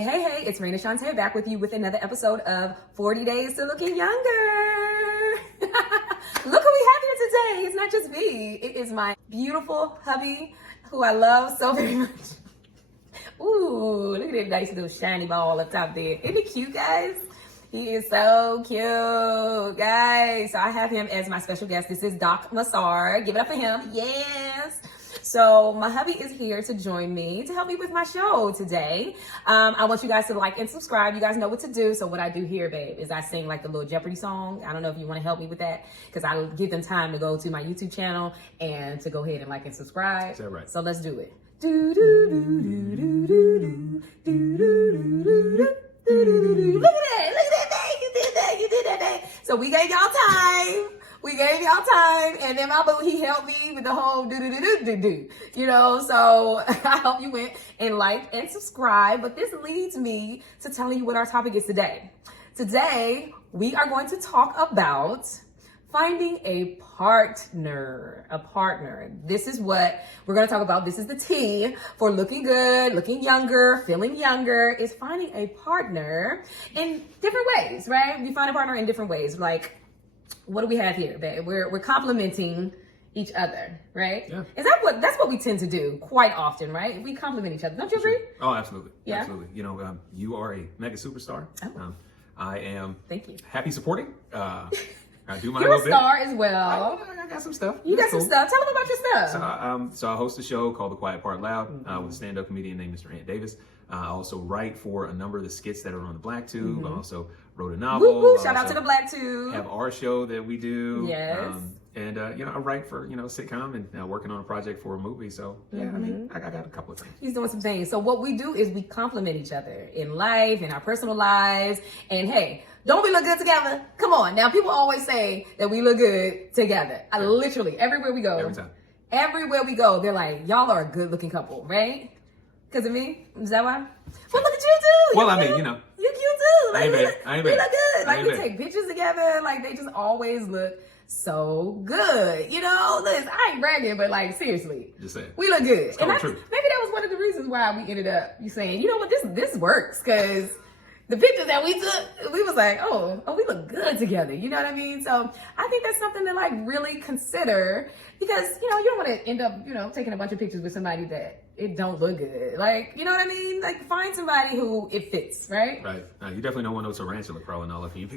Hey, it's Reina Shaunte back with you with another episode of 40 Days to Looking Younger. Look who we have here today. It's not just me. It is my beautiful hubby who I love so very much. Ooh, look at that nice little shiny ball up top there. Isn't it cute, guys? He is so cute, guys. So I have him as my special guest. This is scmassard. Give it up for him. Yes. So my hubby is here to join me to help me with my show today. I want you guys to like and subscribe. You guys know what to do. So what I do here, babe, is I sing like the little Jeopardy song. I don't know if you want to help me with that because I'll give them time to go to my YouTube channel and to go ahead and like and subscribe. Is that right? So let's do it. Do do do do do do do do do do. Look at that, you did that. So we gave y'all time. And then my boo, he helped me with the whole do. You know, so I hope you went and like and subscribe. But this leads me to telling you what our topic is today. Today, we are going to talk about finding a partner. This is what we're going to talk about. This is the T for looking good, looking younger, feeling younger, is finding a partner in different ways, right? You find a partner in different ways. Like, what do we have here, babe? We're complimenting each other, right? Yeah. That's what we tend to do quite often, right? We compliment each other. Don't you agree? Sure. Oh, absolutely. Yeah. Absolutely. You know, you are a mega superstar. Oh. I am. Thank you. Happy supporting. I do my You're little a star as well. I got some stuff. You got That's some stuff. Tell them about your stuff. So I host a show called The Quiet Part Loud with a stand-up comedian named Mr. Ant Davis. I also write for a number of the skits that are on the Black Tube. I also wrote a novel. Woo, shout out to the Black Tube. Have our show that we do. Yes. And you know, I write for sitcom and working on a project for a movie. So yeah, I mean, I got a couple of things. He's doing some things. So what we do is we compliment each other in life, in our personal lives. And hey, don't we look good together? Come on. Now, people always say that we look good together. I literally, everywhere we go. Every time. Everywhere we go, they're like, y'all are a good looking couple, right? Because of me? Is that why? Well, look at you too. Well, I mean, you know. You cute too. Like, I ain't we bad. look good. Like, I ain't we bad. take pictures together. Like, they just always look so good. You know, listen, I ain't bragging, but like, seriously. Just saying. We look good. It's And true. maybe that was one of the reasons why we ended up saying, you know what, this works. Because the pictures that we took, we was like, oh, we look good together. You know what I mean? So I think that's something to like really consider because, you know, you don't want to end up, you know, taking a bunch of pictures with somebody that it don't look good. Like, you know what I mean? Like find somebody who it fits, right? Right. Now, you definitely don't want no tarantula crawling all up in you.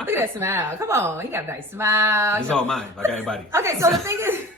Look at that smile. Come on. He got a nice smile. It's all mine, like everybody. Okay, so the thing is,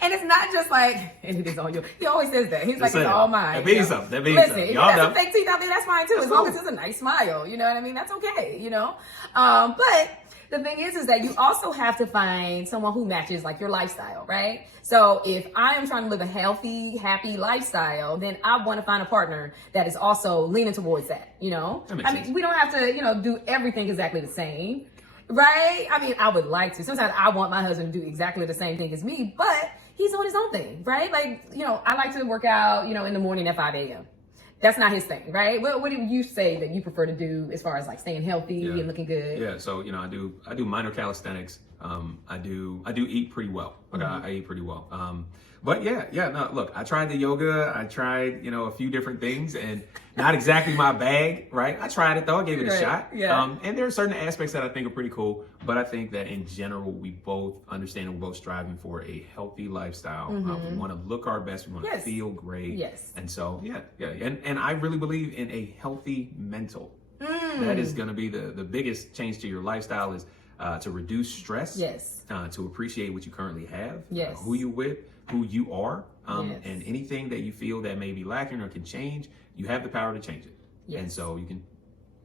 and it's not just like, and it is all yours. He always says that. He's like, it's all mine. That means something. That means Listen, something. if you Y'all got know. some fake teeth out there, that's fine too. That's As long cool. as it's a nice smile, you know what I mean? That's okay, you know? But the thing is that you also have to find someone who matches like your lifestyle, right? So if I am trying to live a healthy, happy lifestyle, then I want to find a partner that is also leaning towards that, you know? That makes sense. We don't have to, you know, do everything exactly the same, right? I mean, I would like to. Sometimes I want my husband to do exactly the same thing as me, but he's on his own thing, right? Like, you know, I like to work out, you know, in the morning at 5 a.m. That's not his thing, right? What do you say that you prefer to do as far as like staying healthy and looking good? Yeah, so you know, I do minor calisthenics. I do eat pretty well. Like I eat pretty well. But no, look, I tried the yoga. I tried, you know, a few different things and not exactly my bag, right? I tried it though. I gave it a shot. Yeah. And there are certain aspects that I think are pretty cool, but I think that in general, we both understand and we're both striving for a healthy lifestyle. We want to look our best. We want to feel great. Yes. And so, And I really believe in a healthy mental. That is going to be the biggest change to your lifestyle is to reduce stress. Yes. To appreciate what you currently have. Yes. Who you with, who you are, Yes. and anything that you feel that may be lacking or can change, you have the power to change it. Yes. And so you can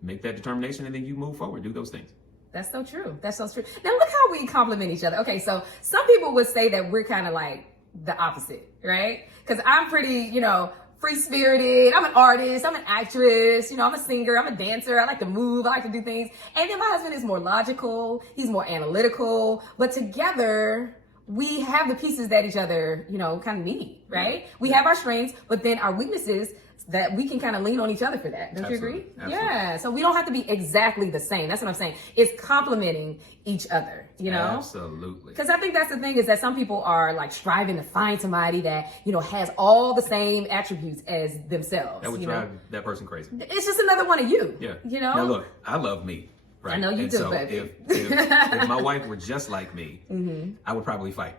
make that determination and then you move forward, do those things. That's so true. That's so true. Now look how we compliment each other. Okay, so some people would say that we're kind of like the opposite, right? Because I'm pretty, you know, free-spirited. I'm an artist. I'm an actress. You know, I'm a singer. I'm a dancer. I like to move. I like to do things. And then my husband is more logical. He's more analytical. But together, we have the pieces that each other, kind of need, right? We have our strengths, but then our weaknesses that we can kind of lean on each other for that. Don't you agree? Absolutely. Yeah. So we don't have to be exactly the same. That's what I'm saying. It's complementing each other, Absolutely. Because I think that's the thing is that some people are like striving to find somebody that, has all the same attributes as themselves. That would drive that person crazy. It's just another one of you. Yeah. Now look, I love me. Right? I know you and do, so baby. if my wife were just like me, I would probably fight.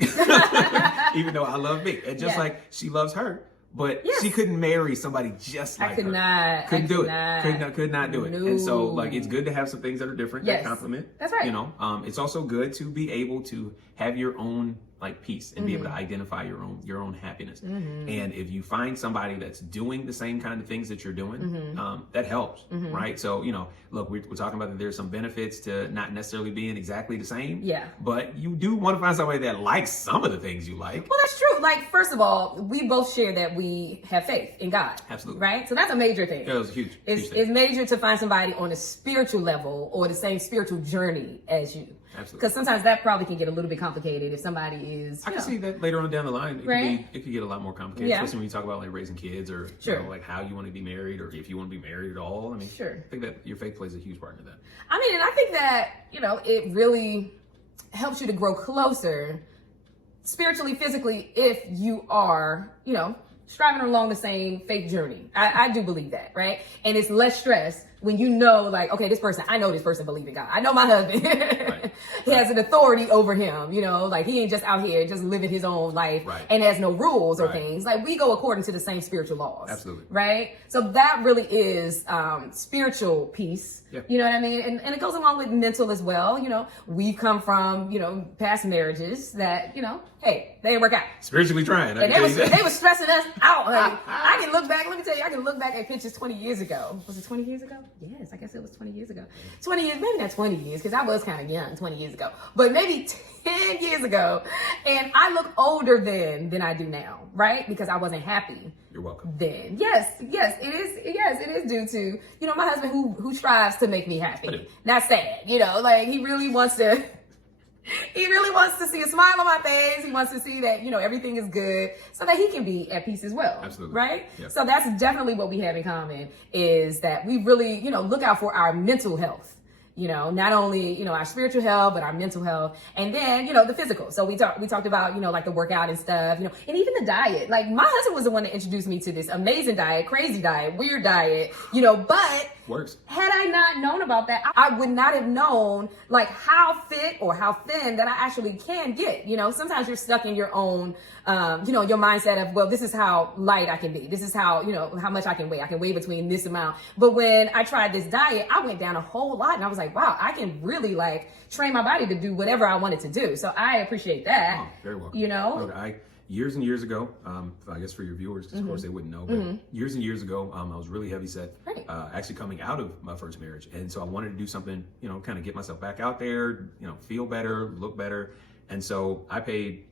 Even though I love me. And just like she loves her. But she couldn't marry somebody just like her. Couldn't do it. Could not do it. No. And so, like, it's good to have some things that are different that complement. That's right. It's also good to be able to have your own like peace and be able to identify your own happiness. And if you find somebody that's doing the same kind of things that you're doing, that helps, right? So, look, we're talking about that there's some benefits to not necessarily being exactly the same. Yeah. But you do want to find somebody that likes some of the things you like. Well, that's true. Like, first of all, we both share that we have faith in God. Absolutely. Right? So that's a major thing. Yeah, it was huge. It's major to find somebody on a spiritual level or the same spiritual journey as you. Absolutely. Because sometimes that probably can get a little bit complicated if somebody is. I can see that later on down the line. It could get a lot more complicated, especially when you talk about like raising kids or like how you want to be married or if you want to be married at all. I mean, I think that your faith plays a huge part in that. I mean, and I think that, it really helps you to grow closer spiritually, physically, if you are, striving along the same faith journey. I do believe that, right? And it's less stress when like, okay, I know this person believes in God. I know my husband he has an authority over him, like he ain't just out here just living his own life and has no rules or things. Like we go according to the same spiritual laws. Absolutely. Right? So that really is spiritual peace. Yeah. You know what I mean? And it goes along with mental as well. We've come from, past marriages that, hey, they didn't work out. Spiritually trying. And they were stressing us out. Like, I can look back, let me tell you, I can look back at pictures 20 years ago. Was it 20 years ago? Yes, I guess it was 20 years ago. 20 years, maybe not 20 years, because I was kind of young 20 years ago. But maybe 10 years ago. And I look older than I do now, right? Because I wasn't happy. You're welcome. Then. Yes, it is due to, my husband who strives to make me happy. Not sad, like he really wants to see a smile on my face. He wants to see that, everything is good so that he can be at peace as well. Absolutely. Right? Yep. So that's definitely what we have in common is that we really, look out for our mental health. Not only, our spiritual health, but our mental health. And then, the physical. So we talked about, like the workout and stuff, and even the diet. Like my husband was the one that introduced me to this amazing diet, crazy diet, weird diet, but works. Had I not known about that, I would not have known like how fit or how thin that I actually can get. Sometimes you're stuck in your own, your mindset of, well, this is how light I can be. This is how, how much I can weigh. I can weigh between this amount. But when I tried this diet, I went down a whole lot and I was like, wow, I can really like train my body to do whatever I wanted to do. So I appreciate that. Oh, very well. Look, years and years ago, I guess for your viewers, because of course they wouldn't know, but years and years ago, I was really heavy set, actually coming out of my first marriage. And so I wanted to do something, kind of get myself back out there, feel better, look better. And so I paid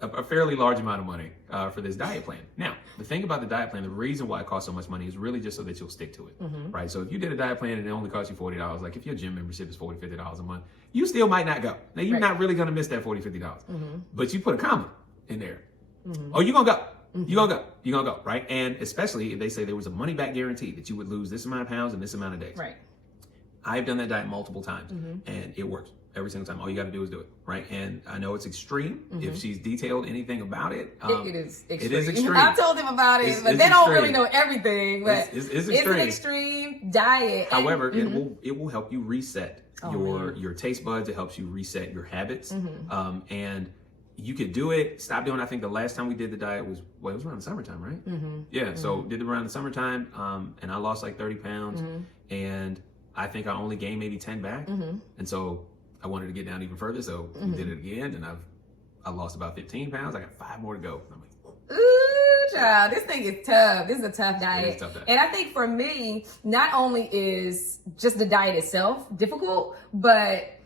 a fairly large amount of money for this diet plan. Now, the thing about the diet plan, the reason why it costs so much money is really just so that you'll stick to it, right? So if you did a diet plan and it only cost you $40, like if your gym membership is $40, $50 a month, you still might not go. Now, you're not really going to miss that $40, $50, but you put a comma in there. Oh, you're going to go. You're going to go, right? And especially if they say there was a money back guarantee that you would lose this amount of pounds in this amount of days. Right. I've done that diet multiple times and it works every single time. All you got to do is do it, right? And I know it's extreme. If she's detailed anything about it, it is extreme. It is extreme. I told them about it, but they don't really know everything. But it's extreme. It's an extreme diet. However, it will help you reset your taste buds. It helps you reset your habits. And you could do it, stop doing. I think the last time we did the diet was, it was around the summertime, right? Yeah, so did it around the summertime, and I lost like 30 pounds, and I think I only gained maybe 10 back, and so I wanted to get down even further, so we did it again, and I lost about 15 pounds. I got 5 more to go. I'm like, ooh, child, this thing is tough. This is a tough diet. It is a tough diet. And I think for me, not only is just the diet itself difficult, but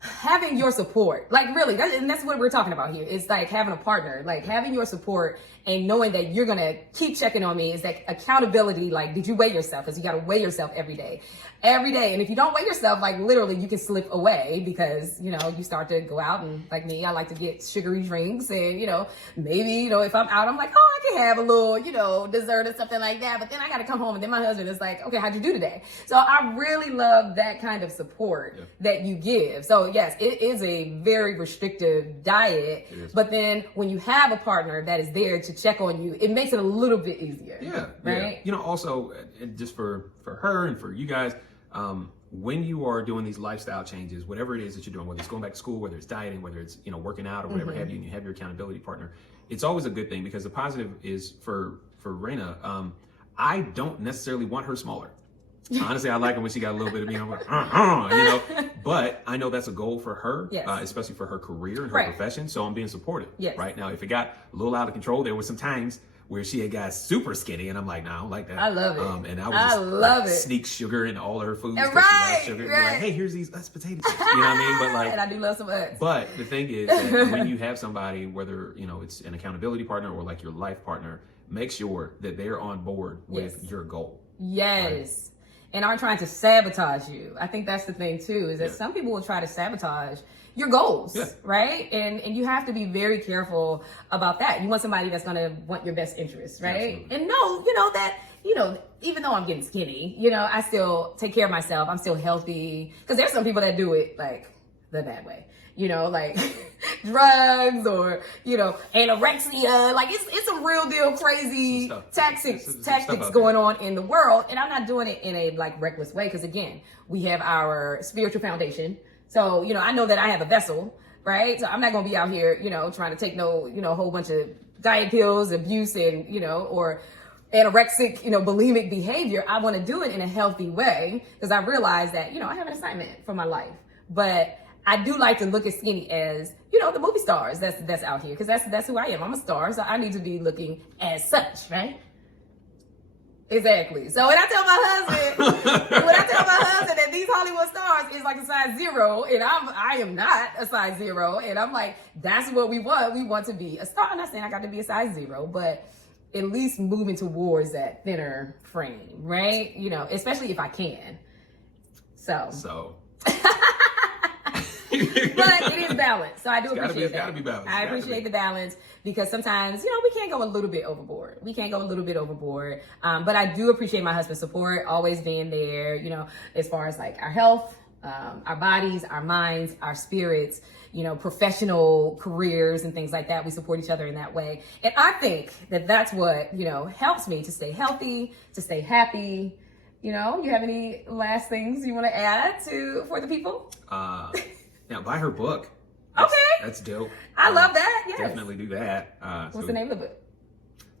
having your support, like really, and that's what we're talking about here. It's like having a partner, like having your support and knowing that you're going to keep checking on me is that accountability. Like, did you weigh yourself? Because you got to weigh yourself every day. And if you don't weigh yourself, like literally you can slip away because, you know, you start to go out and like me, I like to get sugary drinks and, you know, maybe, you know, if I'm out, I'm like, oh, I can have a little, you know, dessert or something like that. But then I got to come home and then my husband is like, okay, how'd you do today? So I really love that kind of support that you give. So yes, it is a very restrictive diet, but then when you have a partner that is there to check on you, it makes it a little bit easier. Yeah. Right. Yeah. You know, also just for her and for you guys, when you are doing these lifestyle changes, whatever it is that you're doing, whether it's going back to school, whether it's dieting, whether it's, you know, working out or whatever have you, and you have your accountability partner, it's always a good thing because the positive is for Reina, I don't necessarily want her smaller. Honestly, I like it when she got a little bit of me. I'm like, you know, but I know that's a goal for her, especially for her career and her profession. So I'm being supportive. Right now, if it got a little out of control, there were some times where she had got super skinny, and I'm like, nah, I don't like that. I love it. And I would just sneak sugar into all her foods because she loves sugar. Right. Like, hey, here's these potato chips. You know what I mean? But like, and I do love some nuts. But the thing is that when you have somebody, whether you know it's an accountability partner or like your life partner, make sure that they're on board with your goal. Yes. Right? And aren't trying to sabotage you. I think that's the thing too, is that some people will try to sabotage your goals, right? And you have to be very careful about that. You want somebody that's gonna want your best interests, right? Absolutely. And know, you know, that, you know, even though I'm getting skinny, you know, I still take care of myself. I'm still healthy. Because there's some people that do it like the bad way. You know, like drugs or, you know, anorexia. Like it's some real deal crazy tactics going on in the world. And I'm not doing it in a like reckless way. Because again, we have our spiritual foundation. So, you know, I know that I have a vessel, right? So I'm not going to be out here, you know, trying to take no, you know, a whole bunch of diet pills, abuse and, you know, or anorexic, you know, bulimic behavior. I want to do it in a healthy way because I realize that, you know, I have an assignment for my life. But I do like to look at skinny as, you know, the movie stars that's out here because that's who I am. I'm a star, so I need to be looking as such, right? Exactly. So when I tell my husband, that these Hollywood stars is like a size 0, and I am not a size 0, and I'm like, that's what we want. We want to be a star. I'm not saying I got to be a size 0, but at least moving towards that thinner frame, right? You know, especially if I can. So. But it is balanced, so I do appreciate that. It's gotta be balanced. I appreciate the balance because sometimes, you know, we can't go a little bit overboard. But I do appreciate my husband's support, always being there, you know, as far as like our health, our bodies, our minds, our spirits, you know, professional careers and things like that. We support each other in that way. And I think that that's what, you know, helps me to stay healthy, to stay happy. You know, you have any last things you want to add for the people? Now, buy her book. That's dope. I love that. Yes. Definitely do that. What's the name of the book?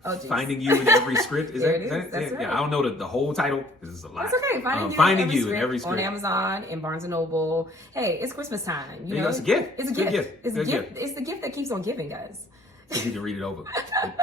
Oh, geez. Finding You in Every Script. Is that That's right. Yeah, I don't know the whole title because it's a lot. That's okay. Finding You in Every Script. On Amazon, in Barnes & Noble. Hey, it's Christmas time. You know? It's a gift. It's a gift. It's a gift. It's the gift that keeps on giving, guys. So you can read it over,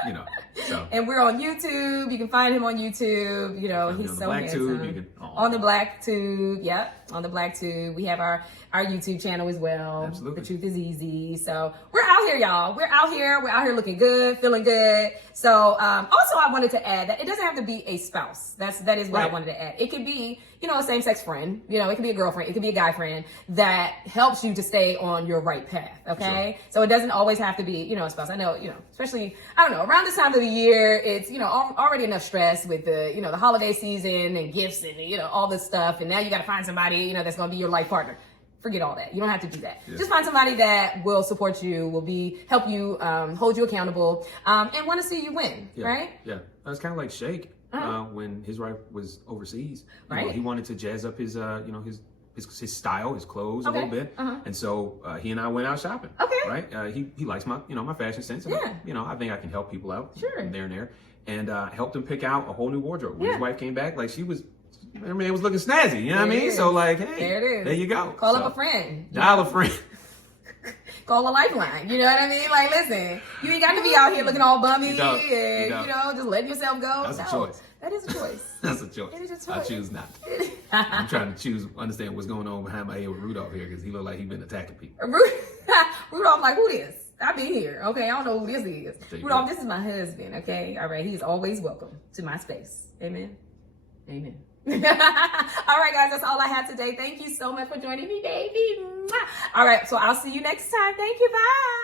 you know. So. And we're on YouTube. You can find him on YouTube. You know, he's so handsome. On the Black Tube. Yep, on the Black Tube. We have our YouTube channel as well. Absolutely. The Truth is Easy. So we're out here, y'all. We're out here looking good, feeling good. So also I wanted to add that it doesn't have to be a spouse. That is what I wanted to add. It could be, you know, a same-sex friend. You know, it could be a girlfriend. It could be a guy friend that helps you to stay on your right path. Okay. Sure. So it doesn't always have to be, you know, a spouse. I know, you know, especially, I don't know, around this time of the year, it's, you know, already enough stress with the, you know, the holiday season and gifts and, you know, all this stuff. And now you got to find somebody, you know, that's going to be your life partner. Forget all that. You don't have to do that. Yeah. Just find somebody that will support you, will help you, hold you accountable, and want to see you win, right? Yeah. It's kind of like Shake when his wife was overseas. You right. know, he wanted to jazz up his, you know, his style, his clothes a little bit. And so he and I went out shopping. Okay. Right? He likes my, you know, my fashion sense. And you know, I think I can help people out there and there. And helped him pick out a whole new wardrobe. When his wife came back, like she was, I mean, it was looking snazzy, you know what I mean? So like, hey, there you go. Call up a friend. Dial a friend. Call a lifeline. You know what I mean? Like, listen, you ain't got to be out here looking all bummy you know, just letting yourself go. That's a choice. That is a choice. That's a choice. It is a choice. I choose not. I'm trying to understand what's going on behind my head with Rudolph here because he look like he been attacking people. Rudolph, like, who this? I've been here. Okay, I don't know who this is. Rudolph, this is my husband. Okay, all right. He's always welcome to my space. Amen. Amen. All right, guys, that's all I had today. Thank you so much for joining me, baby. All right, so I'll see you next time. Thank you. Bye.